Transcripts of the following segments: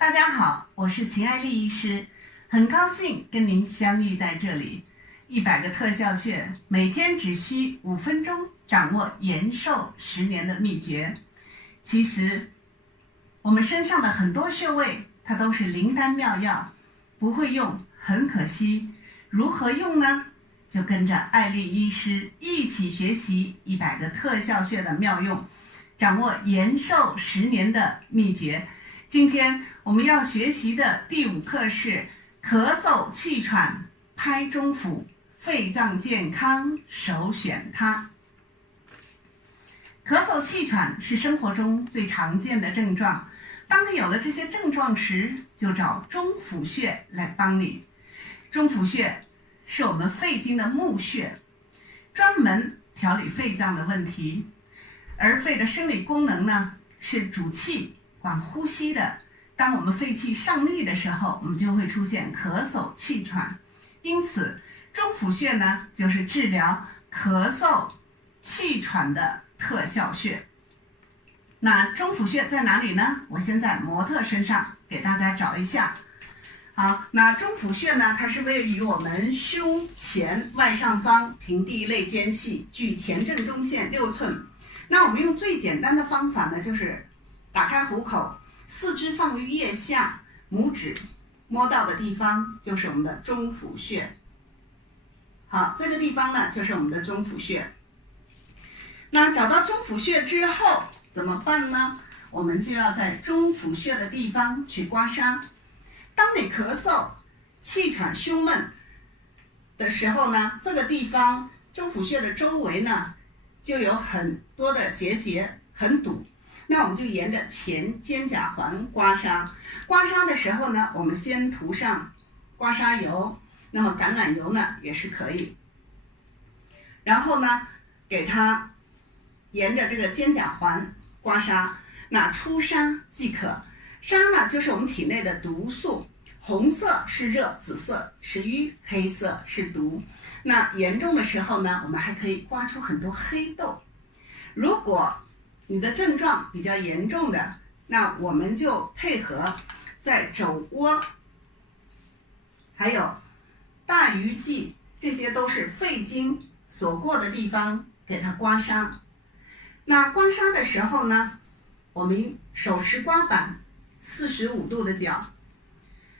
大家好，我是秦爱丽医师，很高兴跟您相遇在这里。100个特效穴，每天只需5分钟，掌握延寿10年的秘诀。其实，我们身上的很多穴位，它都是灵丹妙药，不会用很可惜。如何用呢？就跟着爱丽医师一起学习100个特效穴的妙用，掌握延寿10年的秘诀。今天我们要学习的第5课是咳嗽气喘拍中府，肺脏健康首选它。咳嗽气喘是生活中最常见的症状，当你有了这些症状时，就找中府穴来帮你。中府穴是我们肺经的募穴，专门调理肺脏的问题。而肺的生理功能呢，是主气管呼吸的。当我们肺气上逆的时候，我们就会出现咳嗽气喘。因此中府穴呢，就是治疗咳嗽气喘的特效穴。那中府穴在哪里呢？我先在模特身上给大家找一下。好，那中府穴呢，它是位于我们胸前外上方平地肋间隙，距前正中线6寸。那我们用最简单的方法呢，就是打开虎口，四肢放于腋下，拇指摸到的地方就是我们的中府穴。好，这个地方呢就是我们的中府穴。那找到中府穴之后怎么办呢？我们就要在中府穴的地方去刮痧。当你咳嗽、气喘、胸闷的时候呢，这个地方中府穴的周围呢就有很多的结节，很堵。那我们就沿着前肩胛环刮痧。刮痧的时候呢，我们先涂上刮痧油，那么橄榄油呢也是可以。然后呢，给它沿着这个肩胛环刮痧，那出痧即可。痧呢，就是我们体内的毒素，红色是热，紫色是瘀，黑色是毒。那严重的时候呢，我们还可以刮出很多黑痘。如果你的症状比较严重的，那我们就配合在肘窝还有大鱼际，这些都是肺经所过的地方，给它刮痧。那刮痧的时候呢，我们手持刮板45度的角，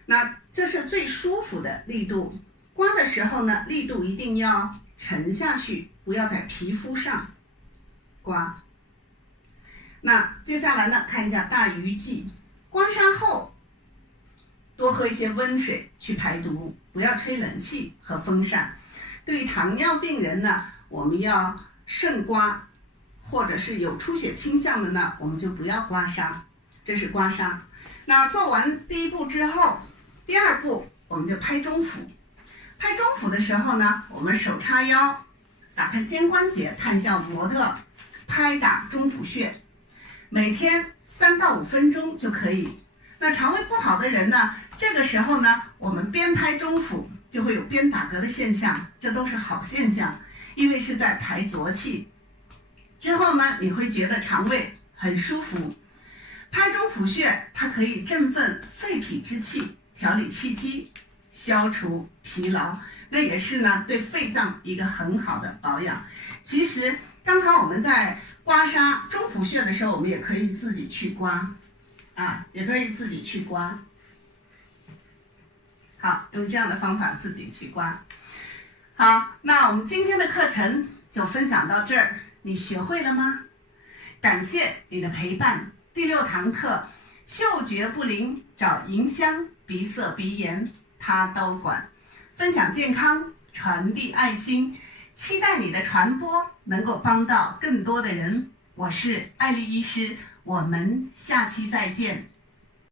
那这是最舒服的力度。刮的时候呢，力度一定要沉下去，不要在皮肤上刮。那接下来呢，看一下大鱼际。刮痧后多喝一些温水去排毒，不要吹冷气和风扇。对于糖尿病人呢，我们要慎刮，或者是有出血倾向的呢，我们就不要刮痧。这是刮痧。那做完第1步之后，第2步我们就拍中府。拍中府的时候呢，我们手叉腰，打开肩关节，看一下模特，拍打中府穴。每天3到5分钟就可以。那肠胃不好的人呢，这个时候呢，我们边拍中府就会有边打嗝的现象，这都是好现象，因为是在排浊气。之后呢，你会觉得肠胃很舒服。拍中府穴，它可以振奋肺脾之气，调理气机，消除疲劳，那也是呢对肺脏一个很好的保养。其实刚才我们在刮痧中府穴的时候，我们也可以自己去刮，也可以自己去刮。好，用这样的方法自己去刮。好，那我们今天的课程就分享到这儿，你学会了吗？感谢你的陪伴。第6堂课，嗅觉不灵找迎香，鼻塞鼻炎它都管。分享健康，传递爱心，期待你的传播能够帮到更多的人。我是爱丽医师，我们下期再见。